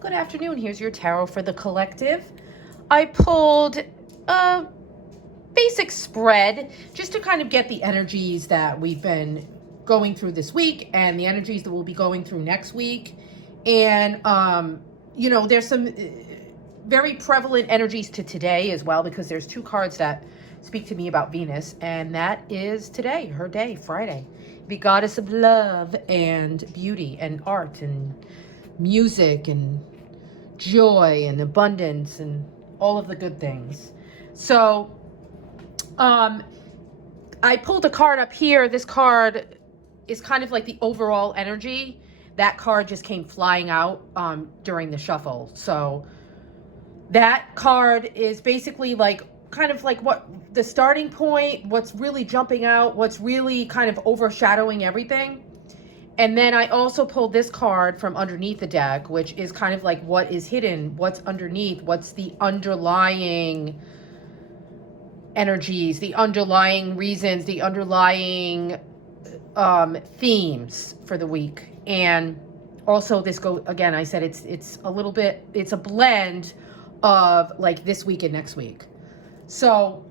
Good afternoon. Here's your tarot for the collective. I pulled a basic spread just to kind of get the energies that we've been going through this week and the energies that we'll be going through next week. And, there's some very prevalent energies to today as well, because there's two cards that speak to me about Venus, and that is today, her day, Friday. The goddess of love and beauty and art and music and joy and abundance and all of the good things. So I pulled a card up here. This card is kind of like the overall energy. That card just came flying out during the shuffle. So that card is basically like kind of like what the starting point, what's really jumping out, what's really kind of overshadowing everything. And then I also pulled this card from underneath the deck, which is kind of like what is hidden, what's underneath, what's the underlying energies, the underlying reasons, the underlying themes for the week. And also this again, I said it's a little bit, it's a blend of like this week and next week. So,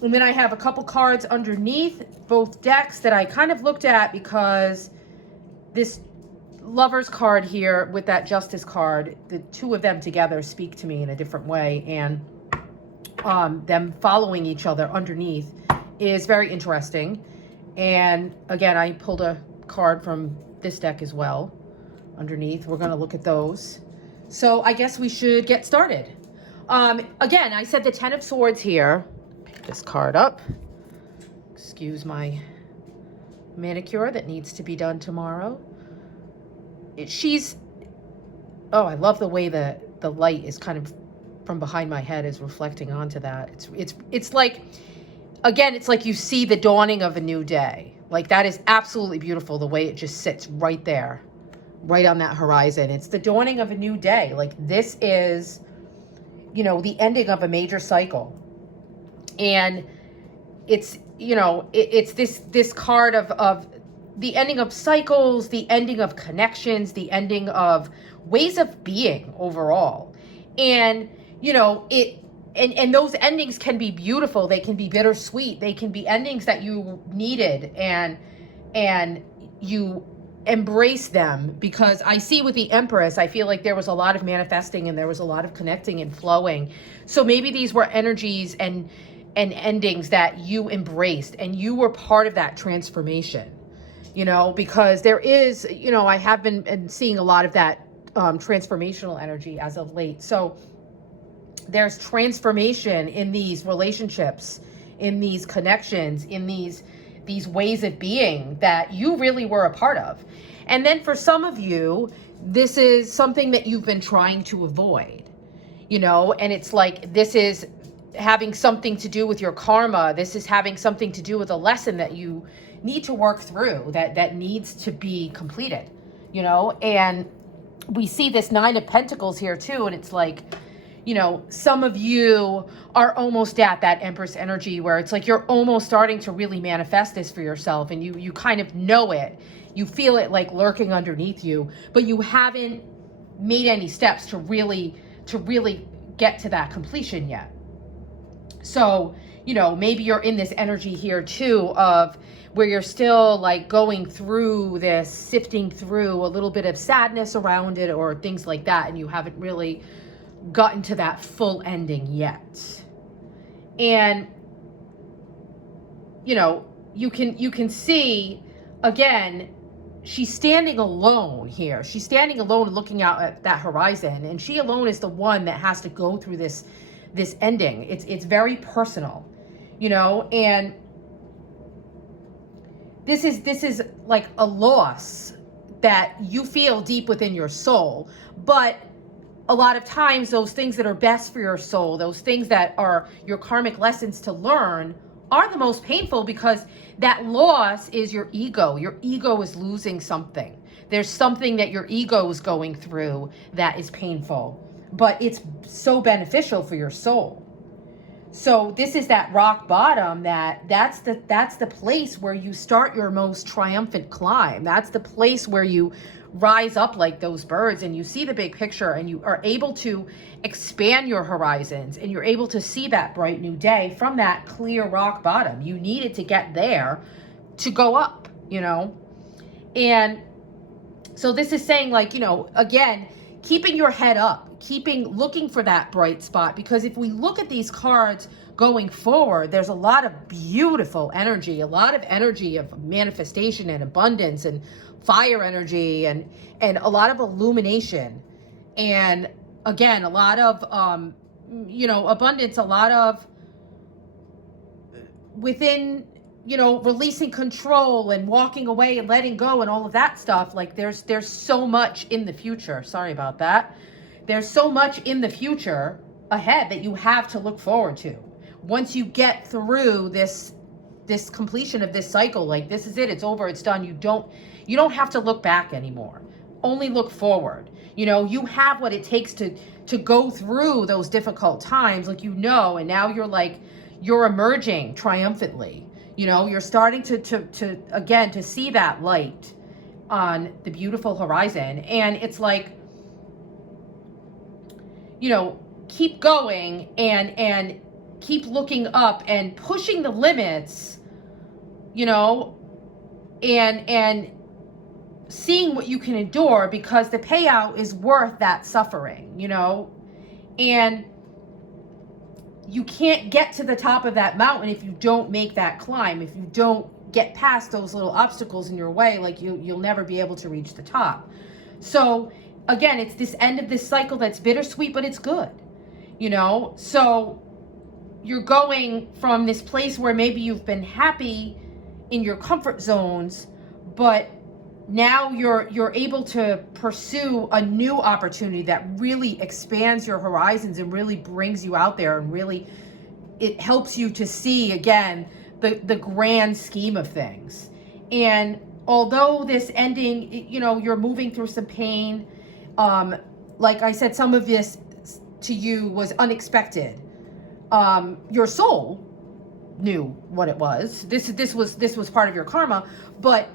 and then I have a couple cards underneath both decks that I kind of looked at because this Lover's card here with that Justice card, the two of them together speak to me in a different way, and them following each other underneath is very interesting. And again, I pulled a card from this deck as well underneath. We're going to look at those. So I guess we should get started. Again, I said the Ten of Swords here. Pick this card up. Excuse my manicure that needs to be done tomorrow. Oh, I love the way the light is kind of from behind my head is reflecting onto that. It's like, again, it's like you see the dawning of a new day. Like that is absolutely beautiful, the way it just sits right there, right on that horizon. It's the dawning of a new day. Like this is, the ending of a major cycle. And it's, it's this card of the ending of cycles, the ending of connections, the ending of ways of being overall. And, and those endings can be beautiful. They can be bittersweet. They can be endings that you needed and you embrace them, because I see with the Empress, I feel like there was a lot of manifesting and there was a lot of connecting and flowing. So maybe these were energies and endings that you embraced and you were part of that transformation, because there is, I have been seeing a lot of that transformational energy as of late. So there's transformation in these relationships, in these connections, in these ways of being that you really were a part of. And then for some of you, this is something that you've been trying to avoid, and it's like, this is having something to do with your karma. This is having something to do with a lesson that you need to work through, that needs to be completed, and we see this Nine of Pentacles here too. And it's like, some of you are almost at that Empress energy where it's like you're almost starting to really manifest this for yourself, and you kind of know it. You feel it like lurking underneath you, but you haven't made any steps to really get to that completion yet. So, maybe you're in this energy here too of where you're still like going through this, sifting through a little bit of sadness around it or things like that, and you haven't really gotten to that full ending yet. And you can see, again, she's standing alone here. She's standing alone looking out at that horizon, and she alone is the one that has to go through this ending. It's very personal, and this is like a loss that you feel deep within your soul. But a lot of times those things that are best for your soul, those things that are your karmic lessons to learn, are the most painful, because that loss is your ego. Your ego is losing something. There's something that your ego is going through that is painful, but it's so beneficial for your soul. So this is that rock bottom, that's the place where you start your most triumphant climb. That's the place where you rise up like those birds and you see the big picture and you are able to expand your horizons and you're able to see that bright new day from that clear rock bottom. You needed to get there to go up, you know? And so this is saying, like, you know, again, keeping your head up, looking for that bright spot, because if we look at these cards going forward, there's a lot of beautiful energy, a lot of energy of manifestation and abundance and fire energy and a lot of illumination. And again, a lot of, you know, abundance, a lot of within, you know, releasing control and walking away and letting go and all of that stuff. Like there's so much in the future. Sorry about that. There's so much in the future ahead that you have to look forward to. Once you get through this completion of this cycle, like this is it, it's over, it's done. You don't have to look back anymore. Only look forward. You know, you have what it takes to go through those difficult times, like, you know, and now you're emerging triumphantly. You know, you're starting to again, to see that light on the beautiful horizon. And it's like, you know, keep going and keep looking up and pushing the limits, you know, and seeing what you can endure, because the payout is worth that suffering, you know. And you can't get to the top of that mountain if you don't make that climb. If you don't get past those little obstacles in your way, like you'll never be able to reach the top. So again, it's this end of this cycle that's bittersweet, but it's good, you know. So you're going from this place where maybe you've been happy in your comfort zones, but now you're able to pursue a new opportunity that really expands your horizons and really brings you out there, and really it helps you to see again the grand scheme of things. And although this ending, you know, you're moving through some pain, like I said, some of this to you was unexpected. Your soul knew what it was. This was part of your karma, but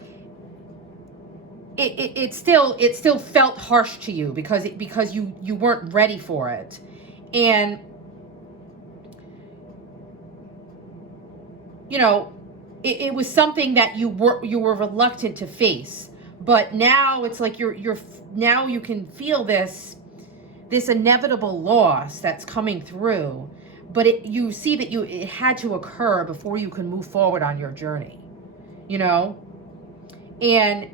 it still felt harsh to you because you weren't ready for it. And you know, it was something that you were reluctant to face. But now it's like now you can feel this inevitable loss that's coming through, but you see that it had to occur before you can move forward on your journey, you know. And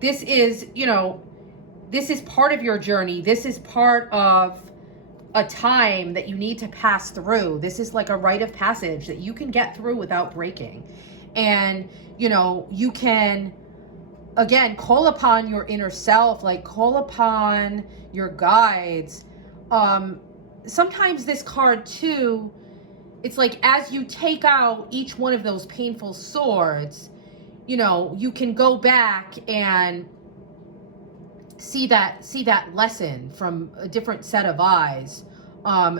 this is, you know, this is part of your journey. This is part of a time that you need to pass through. This is like a rite of passage that you can get through without breaking. And, you know, you can, again, call upon your inner self, like call upon your guides. Sometimes this card too, it's like as you take out each one of those painful swords, you know, you can go back and see that lesson from a different set of eyes.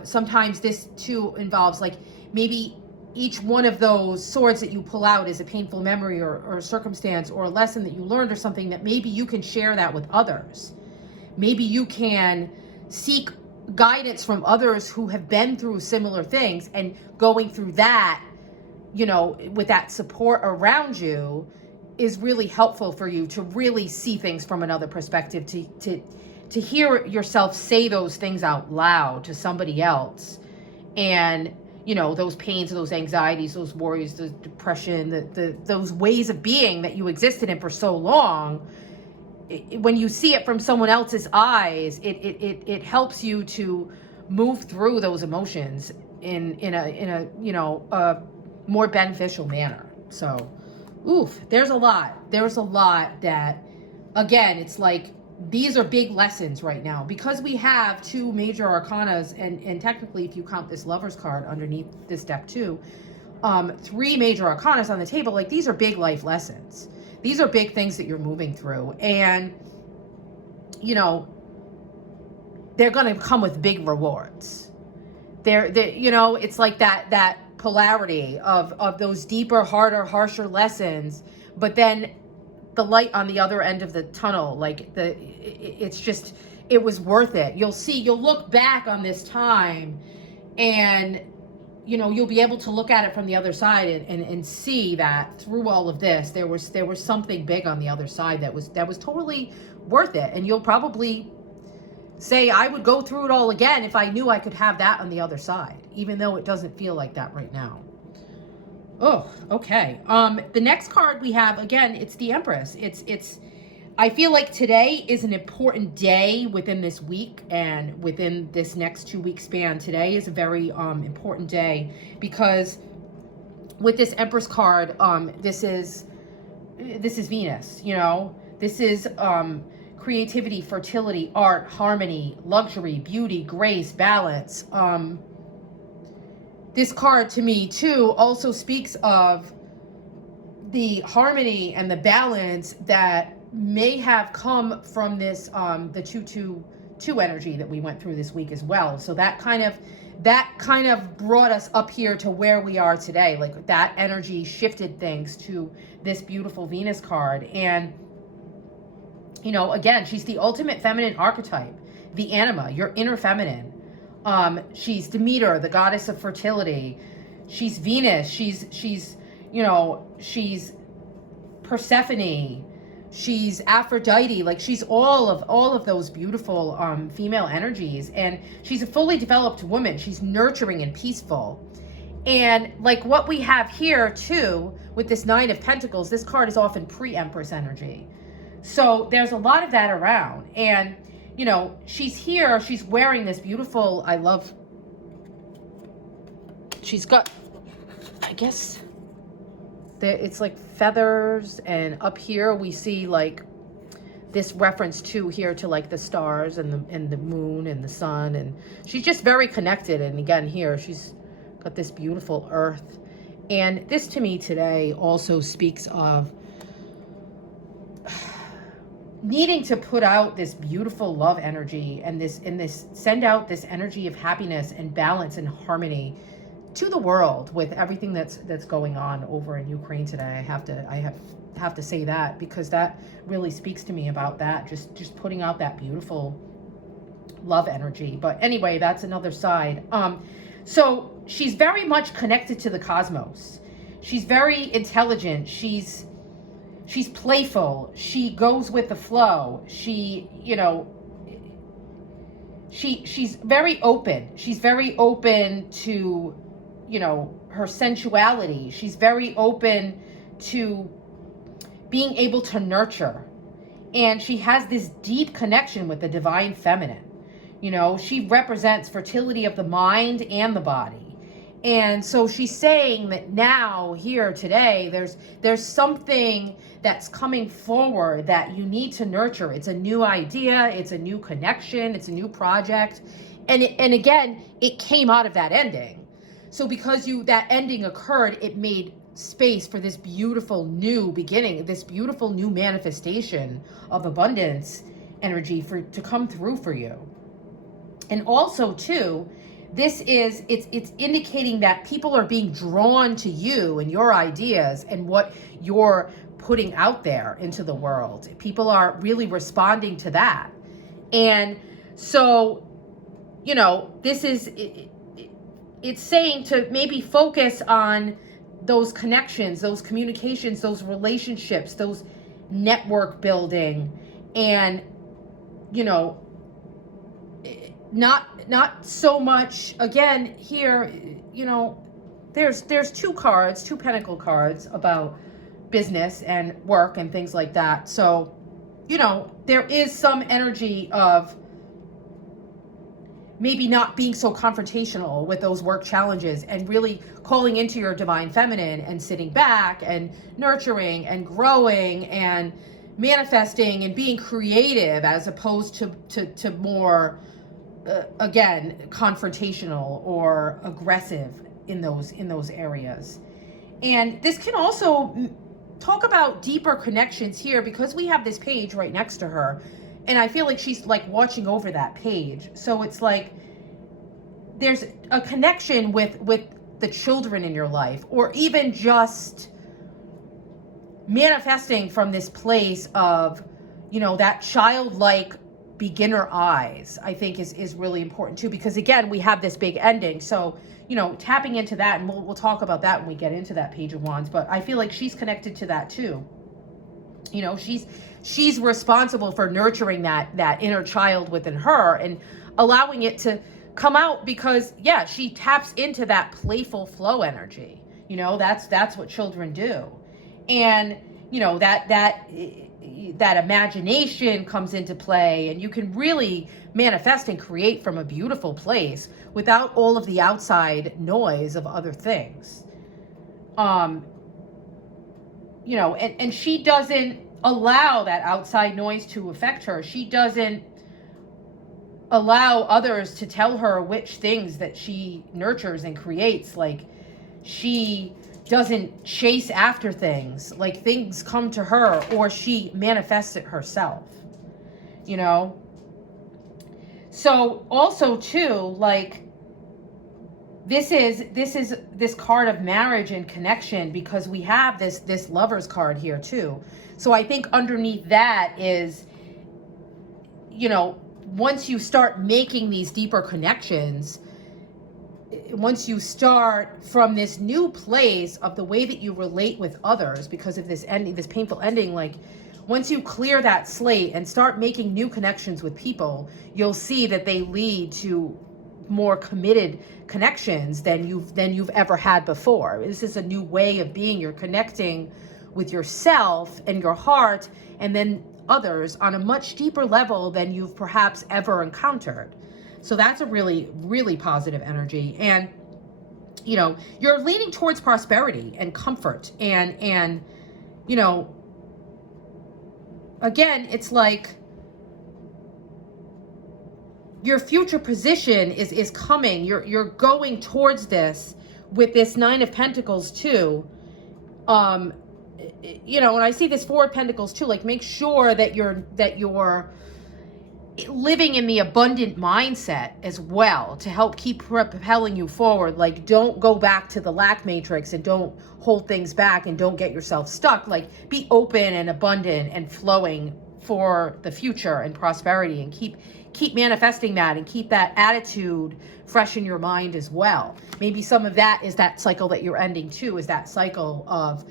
Sometimes this too involves, like, maybe each one of those swords that you pull out is a painful memory or a circumstance or a lesson that you learned or something that maybe you can share that with others. Maybe you can seek guidance from others who have been through similar things, and going through that, you know, with that support around you is really helpful for you to really see things from another perspective, to hear yourself say those things out loud to somebody else. And, you know, those pains, those anxieties, those worries, the depression, those ways of being that you existed in for so long, when you see it from someone else's eyes, it helps you to move through those emotions in a you know, a more beneficial manner. So, there's a lot that, again, it's like, these are big lessons right now, because we have two major arcanas, and technically, if you count this Lover's card underneath this deck too, 3 major arcanas on the table. Like, these are big life lessons. These are big things that you're moving through, and, you know, they're going to come with big rewards. They're you know, it's like that polarity of those deeper, harder, harsher lessons, but then the light on the other end of the tunnel. Like it's just, it was worth it. You'll look back on this time, and you'll be able to look at it from the other side and see that through all of this, there was something big on the other side that was totally worth it. And you'll probably say, I would go through it all again if I knew I could have that on the other side, even though it doesn't feel like that right now. Oh, okay. The next card we have, again, it's the Empress. I feel like today is an important day within this week and within this next 2-week span. Today is a very important day, because with this Empress card, this is Venus, This is creativity, fertility, art, harmony, luxury, beauty, grace, balance. This card to me too also speaks of the harmony and the balance that may have come from this the 2-2-2 energy that we went through this week as well. So that kind of brought us up here to where we are today. Like that energy shifted things to this beautiful Venus card. And again, she's the ultimate feminine archetype, the anima, your inner feminine. She's Demeter, the goddess of fertility. She's Venus. She's Persephone. She's Aphrodite. Like she's all of those beautiful female energies. And she's a fully developed woman. She's nurturing and peaceful. And like what we have here too with this Nine of Pentacles, this card is often pre-Empress energy. So there's a lot of that around. And she's here, she's wearing this beautiful, she's got, I guess, it's like feathers, and up here we see like this reference to like the stars and the moon and the sun, and she's just very connected. And again, here she's got this beautiful earth. And this to me today also speaks of needing to put out this beautiful love energy and send out this energy of happiness and balance and harmony to the world with everything that's going on over in Ukraine today. I have to say that, because that really speaks to me about that, just putting out that beautiful love energy. But anyway, that's another side. So she's very much connected to the cosmos. She's very intelligent. She's playful. She goes with the flow. She's very open. She's very open to, her sensuality. She's very open to being able to nurture. And she has this deep connection with the divine feminine. She represents fertility of the mind and the body. And so she's saying that now, here today, there's something that's coming forward that you need to nurture. It's a new idea, it's a new connection, it's a new project. And again, it came out of that ending. So because that ending occurred, it made space for this beautiful new beginning, this beautiful new manifestation of abundance energy to come through for you. And also too, it's indicating that people are being drawn to you and your ideas and what you're putting out there into the world. People are really responding to that. And so, it's saying to maybe focus on those connections, those communications, those relationships, those network building, and, not so much, again, here, there's two pentacle cards about business and work and things like that. So, there is some energy of maybe not being so confrontational with those work challenges and really calling into your divine feminine and sitting back and nurturing and growing and manifesting and being creative, as opposed to more again, confrontational or aggressive in those areas. And this can also talk about deeper connections here, because we have this page right next to her, and I feel like she's like watching over that page. So it's like there's a connection with the children in your life, or even just manifesting from this place of, you know, that childlike beginner eyes, I think is really important too, because again, we have this big ending. So, you know, tapping into that, and we'll talk about that when we get into that Page of Wands, but I feel like she's connected to that too. You know, she's responsible for nurturing that inner child within her and allowing it to come out, because yeah, she taps into that playful flow energy. You know, that's what children do. And you know, that imagination comes into play, and you can really manifest and create from a beautiful place without all of the outside noise of other things. You know, and she doesn't allow that outside noise to affect her. She doesn't allow others to tell her which things that she nurtures and creates. Like, she doesn't chase after things. Like, things come to her, or she manifests it herself, you know? So also too, like, this is this card of marriage and connection, because we have this Lover's card here too. So I think underneath that is, you know, once you start making these deeper connections, once you start from this new place of the way that you relate with others because of this ending, this painful ending, like, once you clear that slate and start making new connections with people, you'll see that they lead to more committed connections than you've ever had before. This is a new way of being. You're connecting with yourself and your heart, and then others on a much deeper level than you've perhaps ever encountered. So that's a really, really positive energy. And, you know, you're leaning towards prosperity and comfort. And, you know, again, it's like your future position is coming. You're going towards this with this Nine of Pentacles too. You know, and I see this Four of Pentacles too. Like, make sure that you're living in the abundant mindset as well to help keep propelling you forward. Like, don't go back to the lack matrix, and don't hold things back, and don't get yourself stuck. Like, be open and abundant and flowing for the future and prosperity, and keep manifesting that, and keep that attitude fresh in your mind as well. Maybe some of that is that cycle that you're ending too, is that cycle of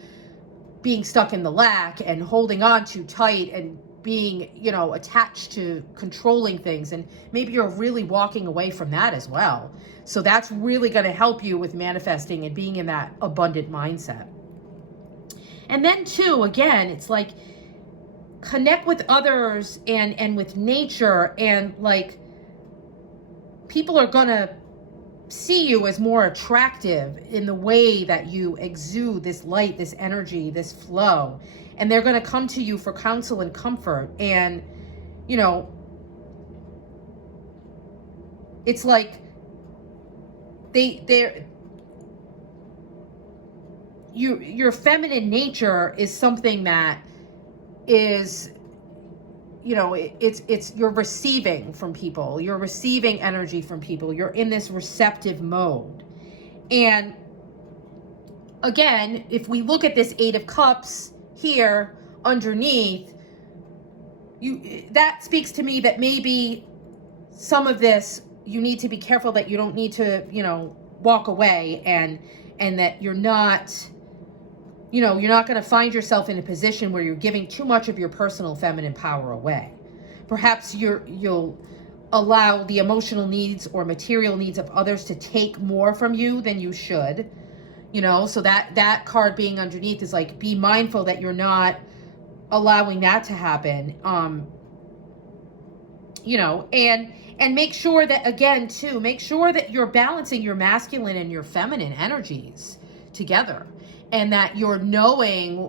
being stuck in the lack and holding on too tight and being, you know, attached to controlling things. And maybe you're really walking away from that as well. So that's really going to help you with manifesting and being in that abundant mindset. And then too, again, it's like, connect with others and with nature, and like, people are going to see you as more attractive in the way that you exude this light, this energy, this flow. And they're going to come to you for counsel and comfort. And, you know, it's like your feminine nature is something that is, you know, it's you're receiving from people. You're receiving energy from people. You're in this receptive mode. And again, if we look at this Eight of Cups here underneath, that speaks to me that maybe some of this, you need to be careful that you don't need to, you know, walk away, and that you're not, you know, you're not going to find yourself in a position where you're giving too much of your personal feminine power away. Perhaps you'll allow the emotional needs or material needs of others to take more from you than you should. You know, so that card being underneath is like, be mindful that you're not allowing that to happen. You know, and make sure that, again, too, make sure that you're balancing your masculine and your feminine energies together, and that you're knowing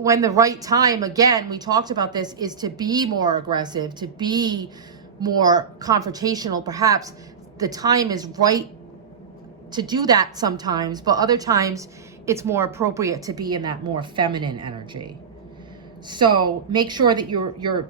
when the right time, again, we talked about this, is to be more aggressive, to be more confrontational. Perhaps the time is right to do that sometimes, but other times it's more appropriate to be in that more feminine energy. So make sure that you're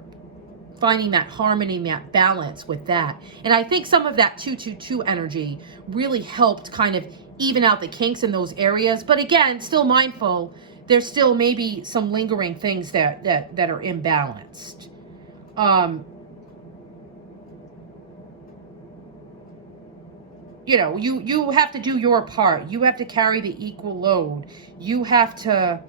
finding that harmony, that balance with that. And I think some of that 222 energy really helped kind of even out the kinks in those areas. But again, still mindful there's still maybe some lingering things that are imbalanced. You know, you have to do your part. You have to carry the equal load. You have to,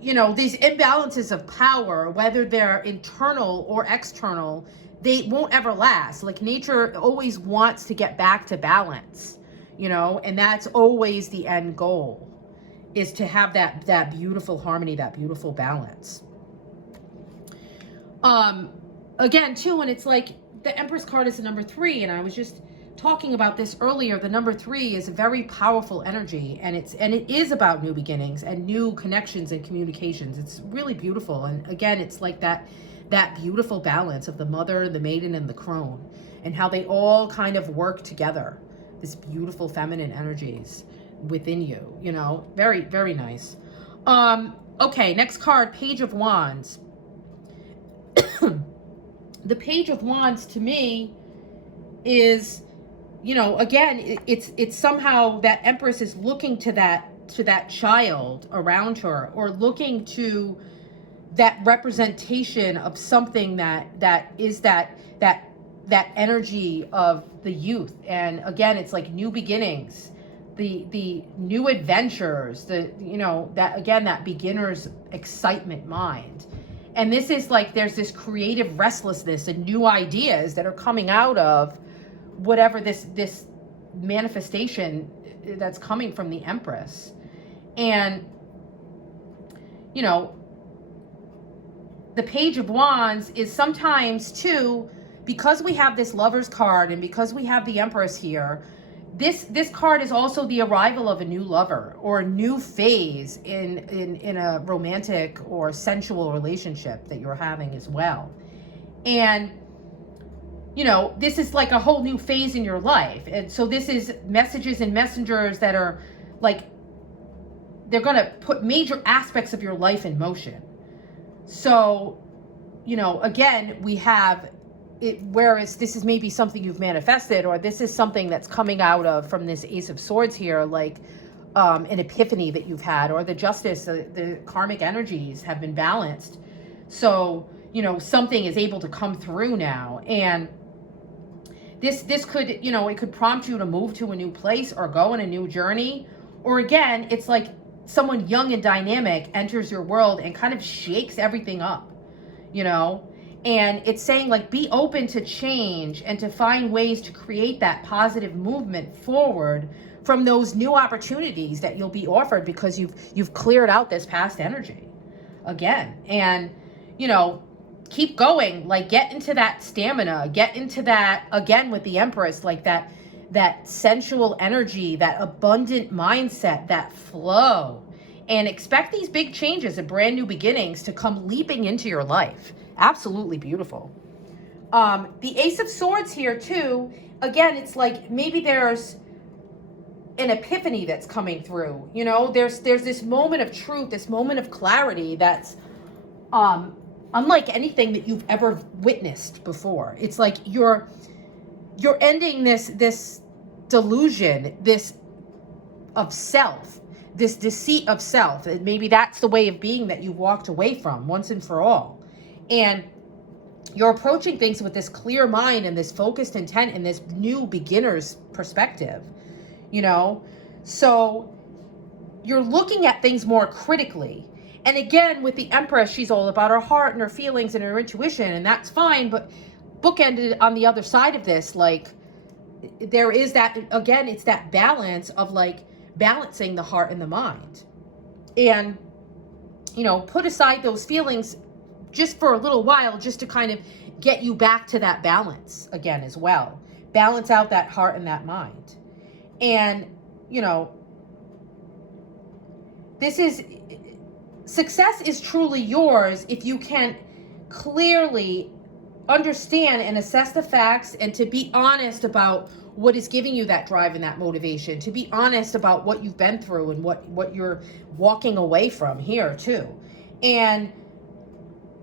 you know, these imbalances of power, whether they're internal or external, they won't ever last. Like, nature always wants to get back to balance, you know, and that's always the end goal, is to have that beautiful harmony, that beautiful balance. Again, too, and it's like the Empress card is the number 3, and I was just talking about this earlier. The number 3 is a very powerful energy, and it is about new beginnings and new connections and communications. It's really beautiful. And again, it's like that beautiful balance of the mother, the maiden, and the crone, and how they all kind of work together. This beautiful feminine energies within you, you know, very, very nice. Okay, next card, Page of Wands. The Page of Wands to me is, you know, again, it's somehow that Empress is looking to that child around her, or looking to that representation of something that is that energy of the youth. And again, it's like new beginnings, the new adventures, you know, that, again, that beginner's excitement mind. And this is like, there's this creative restlessness and new ideas that are coming out of whatever this manifestation that's coming from the Empress. And, you know, the Page of Wands is sometimes too, because we have this Lover's card and because we have the Empress here, this card is also the arrival of a new lover, or a new phase in a romantic or sensual relationship that you're having as well. And, you know, this is like a whole new phase in your life. And so this is messages and messengers that are like, they're going to put major aspects of your life in motion. So, you know, again, we have it, whereas this is maybe something you've manifested, or this is something that's coming out of, from this Ace of Swords here, like an epiphany that you've had, or the Justice, the karmic energies have been balanced. So, you know, something is able to come through now. And this could, you know, it could prompt you to move to a new place or go on a new journey. Or again, it's like someone young and dynamic enters your world and kind of shakes everything up, you know. And it's saying, like, be open to change and to find ways to create that positive movement forward from those new opportunities that you'll be offered, because you've cleared out this past energy again. And, you know, keep going, like, get into that stamina, get into that, again, with the Empress, like that sensual energy, that abundant mindset, that flow, and expect these big changes and brand new beginnings to come leaping into your life. Absolutely beautiful. The Ace of Swords here too, again, it's like maybe there's an epiphany that's coming through, you know, there's this moment of truth, this moment of clarity that's unlike anything that you've ever witnessed before. It's like you're ending this delusion, this of self, this deceit of self, and maybe that's the way of being that you walked away from once and for all. And you're approaching things with this clear mind and this focused intent and this new beginner's perspective, you know? So you're looking at things more critically. And again, with the Empress, she's all about her heart and her feelings and her intuition, and that's fine. But bookended on the other side of this, like, there is that, again, it's that balance of, like, balancing the heart and the mind. And, you know, put aside those feelings just for a little while, just to kind of get you back to that balance again as well. Balance out that heart and that mind. And, you know, success is truly yours if you can clearly understand and assess the facts, and to be honest about what is giving you that drive and that motivation, to be honest about what you've been through and what you're walking away from here too. And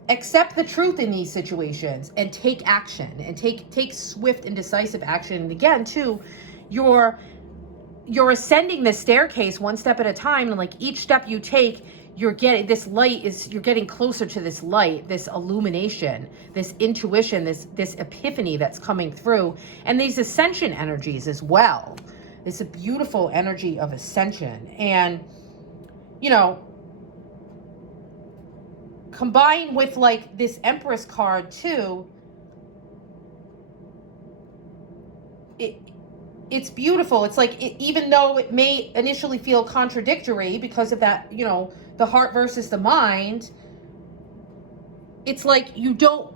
accept the truth in these situations and take action, and take swift and decisive action. And again, too, you're you're ascending this staircase one step at a time, and like each step you take, you're getting this light is you're getting closer to this light, this illumination, this intuition, this epiphany that's coming through, and these ascension energies as well. It's a beautiful energy of ascension. And combined with like this Empress card too, it's beautiful. It's like, even though it may initially feel contradictory because of that, the heart versus the mind, it's like you're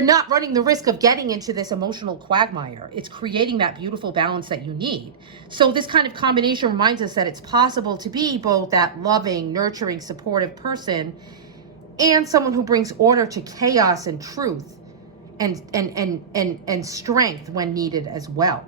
not running the risk of getting into this emotional quagmire. It's creating that beautiful balance that you need. So this kind of combination reminds us that it's possible to be both that loving, nurturing, supportive person and someone who brings order to chaos and truth and strength when needed as well.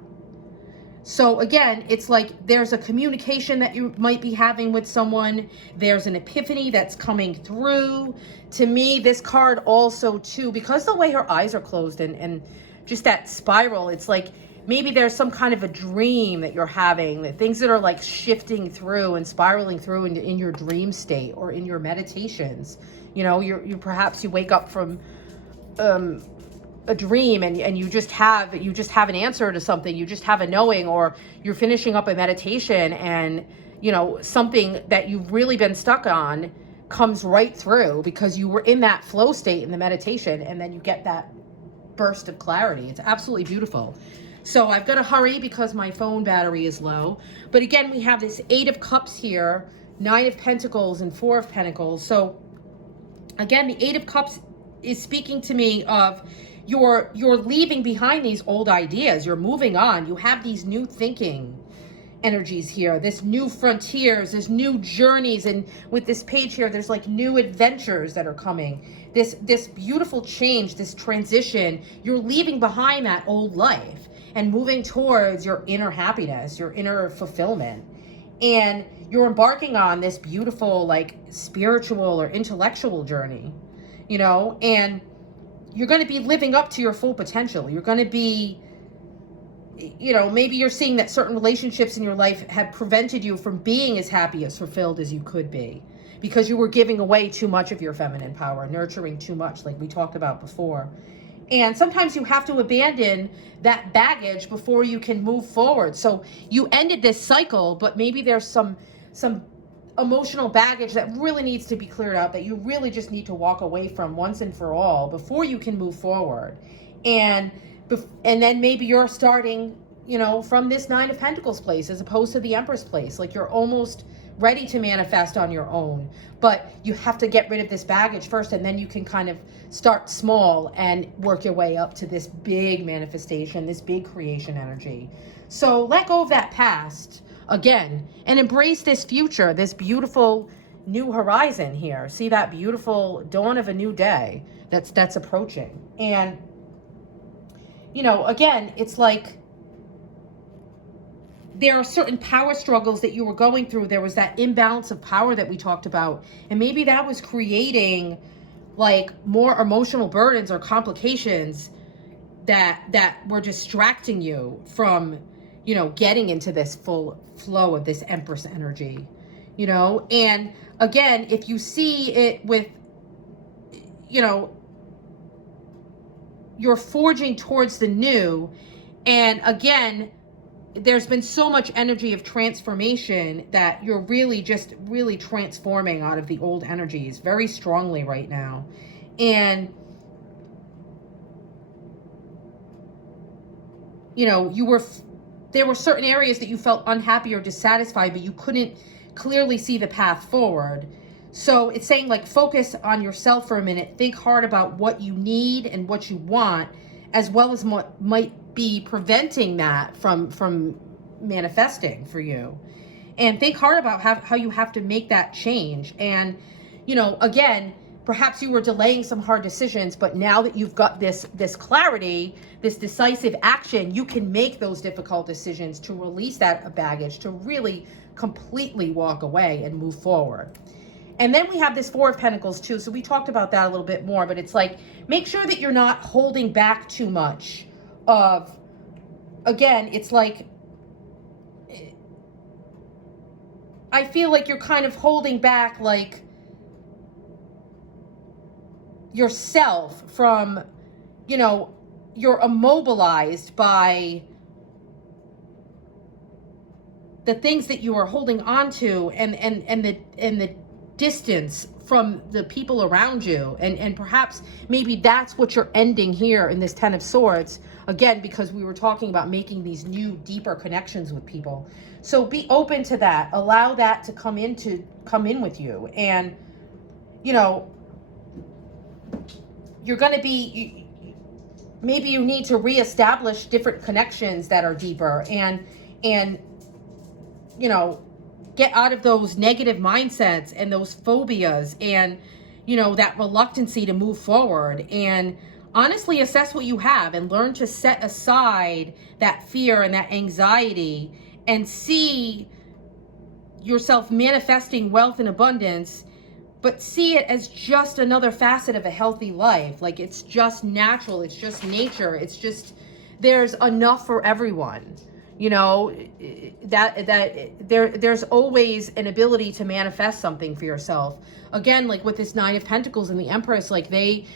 So again, it's like there's a communication that you might be having with someone. There's an epiphany that's coming through. To me, this card also too, because the way her eyes are closed and just that spiral, it's like maybe there's some kind of a dream that you're having, that things that are like shifting through and spiraling through in your dream state or in your meditations. You perhaps you wake up from a dream and you just have an answer to something, you just have a knowing, or you're finishing up a meditation and something that you've really been stuck on comes right through because you were in that flow state in the meditation, and then you get that burst of clarity. It's absolutely beautiful. So I've got to hurry because my phone battery is low. But again, we have this 8 of Cups here, 9 of Pentacles, and 4 of Pentacles. So again, the 8 of Cups is speaking to me of you're leaving behind these old ideas. You're moving on. You have these new thinking energies here, this new frontiers, this new journeys. And with this page here, there's like new adventures that are coming. This beautiful change, this transition. You're leaving behind that old life and moving towards your inner happiness, your inner fulfillment. And you're embarking on this beautiful, like, spiritual or intellectual journey, and you're going to be living up to your full potential. You're going to be, maybe you're seeing that certain relationships in your life have prevented you from being as happy, as fulfilled as you could be because you were giving away too much of your feminine power, nurturing too much, like we talked about before. And sometimes you have to abandon that baggage before you can move forward. So you ended this cycle, but maybe there's some emotional baggage that really needs to be cleared out, that you really just need to walk away from once and for all before you can move forward. And then maybe you're starting, from this 9 of Pentacles place as opposed to the Empress place. Like you're almost ready to manifest on your own, but you have to get rid of this baggage first, and then you can kind of start small and work your way up to this big manifestation, this big creation energy. So let go of that past again and embrace this future, this beautiful new horizon here. See that beautiful dawn of a new day that's approaching. And again, it's like there are certain power struggles that you were going through. There was that imbalance of power that we talked about, and maybe that was creating like more emotional burdens or complications that were distracting you from getting into this full flow of this Empress energy, and again, if you see it with, you're forging towards the new, and again, there's been so much energy of transformation that you're really transforming out of the old energies very strongly right now. And there were certain areas that you felt unhappy or dissatisfied, but you couldn't clearly see the path forward. So it's saying, like, focus on yourself for a minute. Think hard about what you need and what you want, as well as what might be preventing that from manifesting for you. And think hard about how you have to make that change. And, again, perhaps you were delaying some hard decisions, but now that you've got this clarity, this decisive action, you can make those difficult decisions to release that baggage, to really completely walk away and move forward. And then we have this 4 of Pentacles too. So we talked about that a little bit more, but it's like, make sure that you're not holding back too much of, again, it's like I feel like you're kind of holding back, like, yourself from, you know, you're immobilized by the things that you are holding on to, and the distance from the people around you, and perhaps maybe that's what you're ending here in this Ten of Swords, again, because we were talking about making these new, deeper connections with people. So be open to that. Allow that to come in with you. And, you know, you're going to be, maybe you need to reestablish different connections that are deeper, and you know, get out of those negative mindsets and those phobias, and, you know, that reluctancy to move forward, and honestly assess what you have and learn to set aside that fear and that anxiety and see yourself manifesting wealth and abundance, but see it as just another facet of a healthy life. Like, it's just natural, it's just nature, it's just, there's enough for everyone. You know, there's always an ability to manifest something for yourself. Again, like with this Nine of Pentacles and the Empress, like they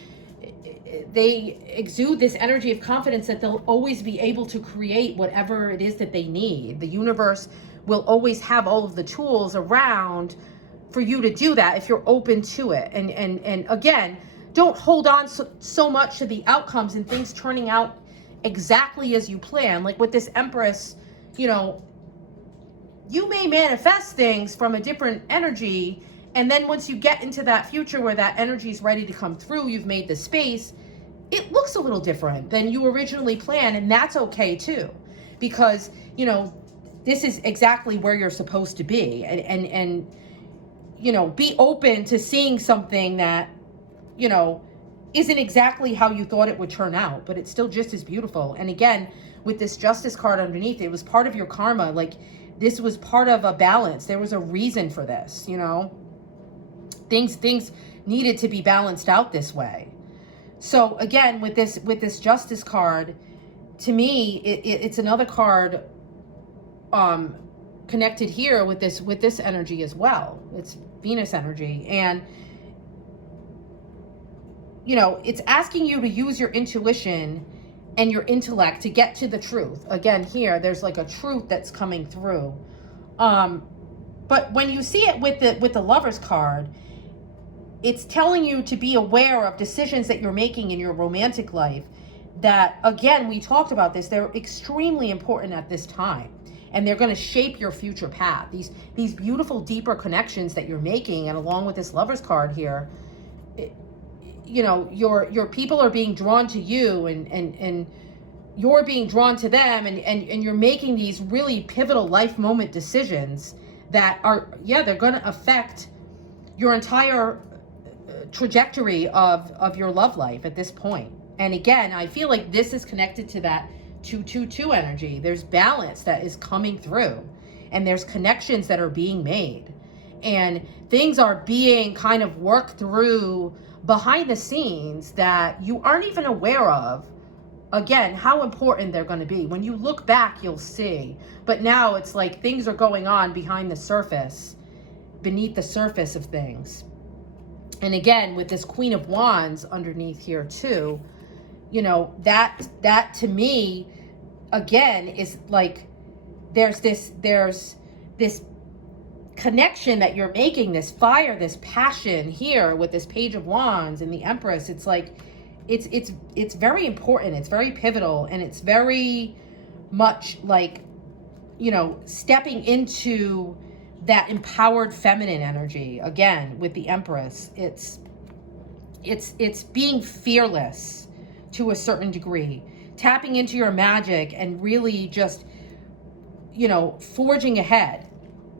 exude this energy of confidence that they'll always be able to create whatever it is that they need. The universe will always have all of the tools around for you to do that if you're open to it. And again, don't hold on so much to the outcomes and things turning out exactly as you plan. Like with this Empress, you know, you may manifest things from a different energy, and then once you get into that future where that energy is ready to come through, you've made the space, it looks a little different than you originally planned, and that's okay too, because, you know, this is exactly where you're supposed to be. And you know, be open to seeing something that, you know, isn't exactly how you thought it would turn out, but it's still just as beautiful. And again, with this Justice card underneath, it was part of your karma. Like, this was part of a balance. There was a reason for this, you know. Things needed to be balanced out this way. So again, with this Justice card, to me, it's another card connected here with this energy as well. It's Venus energy. And you know, it's asking you to use your intuition and your intellect to get to the truth. Again, here, there's like a truth that's coming through. But when you see it with the Lover's card, it's telling you to be aware of decisions that you're making in your romantic life that, again, we talked about this, they're extremely important at this time. And they're going to shape your future path. These beautiful, deeper connections that you're making, and along with this Lover's card here, you know, your people are being drawn to you, and you're being drawn to them, and you're making these really pivotal life moment decisions that are, yeah, they're going to affect your entire trajectory of your love life at this point. And again, I feel like this is connected to that 222 energy. There's balance that is coming through, and there's connections that are being made, and things are being kind of worked through behind the scenes that you aren't even aware of. Again, how important they're going to be. When you look back, you'll see. But now it's like things are going on behind the surface, beneath the surface of things. And again, with this Queen of Wands underneath here too, you know, that to me, again, is like there's this connection that you're making, this fire, this passion here with this Page of Wands and the Empress. It's like it's very important, it's very pivotal, and it's very much like, you know, stepping into that empowered feminine energy. Again, with the Empress, it's being fearless to a certain degree, tapping into your magic and really just, you know, forging ahead,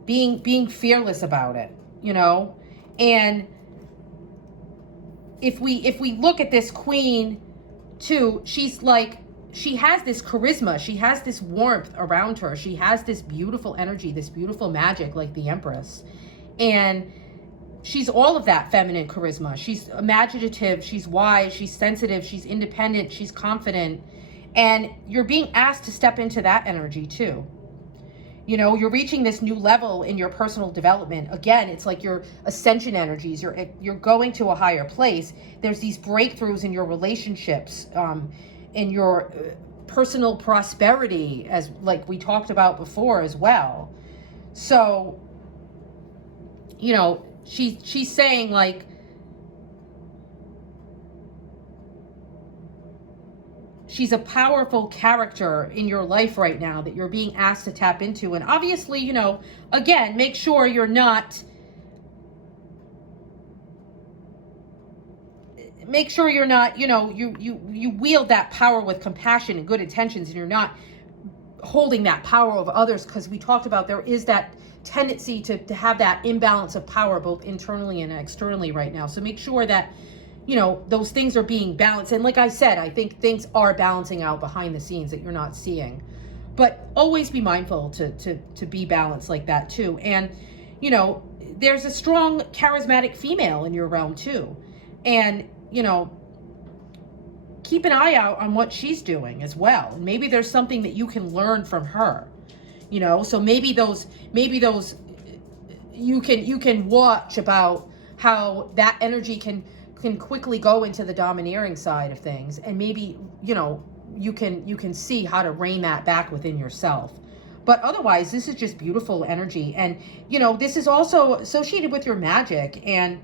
being fearless about it, you know. And if we look at this Queen too, she's like, she has this charisma, she has this warmth around her, she has this beautiful energy, this beautiful magic, like the Empress. And she's all of that feminine charisma. She's imaginative, she's wise, she's sensitive, she's independent, she's confident. And you're being asked to step into that energy too. You know, you're reaching this new level in your personal development. Again, it's like your ascension energies. You're going to a higher place. There's these breakthroughs in your relationships, in your personal prosperity, as like we talked about before as well. So, you know, she's saying like, she's a powerful character in your life right now that you're being asked to tap into. And obviously, you know, again, make sure you're not, you know, you wield that power with compassion and good intentions, and you're not holding that power over others, because we talked about there is that tendency to have that imbalance of power both internally and externally right now. So make sure that, you know, those things are being balanced. And like I said, I think things are balancing out behind the scenes that you're not seeing. But always be mindful to be balanced like that too. And, you know, there's a strong charismatic female in your realm too. And, you know, keep an eye out on what she's doing as well. And maybe there's something that you can learn from her. You know, so maybe those you can watch about how that energy can quickly go into the domineering side of things, and maybe, you know, you can see how to rein that back within yourself. But otherwise, this is just beautiful energy. And, you know, this is also associated with your magic and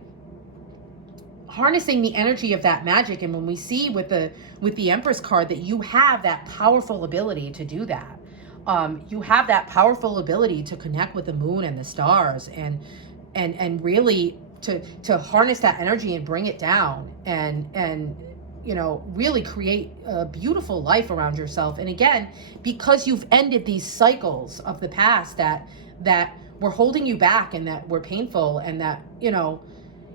harnessing the energy of that magic. And when we see with the Empress card that you have that powerful ability to do that, you have that powerful ability to connect with the moon and the stars, and really to harness that energy and bring it down, and you know, really create a beautiful life around yourself. And again, because you've ended these cycles of the past that were holding you back and that were painful, and that, you know,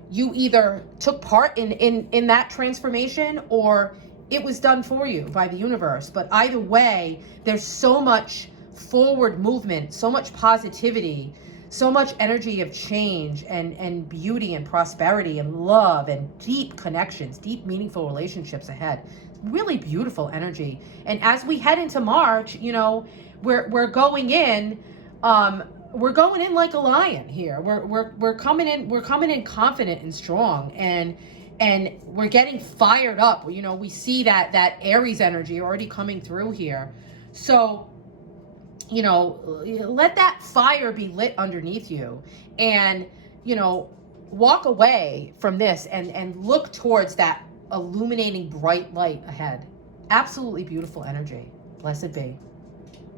you either took part in that transformation or it was done for you by the universe. But either way, there's so much forward movement, so much positivity, so much energy of change and beauty and prosperity and love and deep connections, deep meaningful relationships ahead. Really beautiful energy. And as we head into March, you know, we're going in like a lion here. We're coming in confident and strong, and we're getting fired up. You know, we see that Aries energy already coming through here. So, you know, let that fire be lit underneath you, and, you know, walk away from this and look towards that illuminating bright light ahead. Absolutely beautiful energy. Blessed be.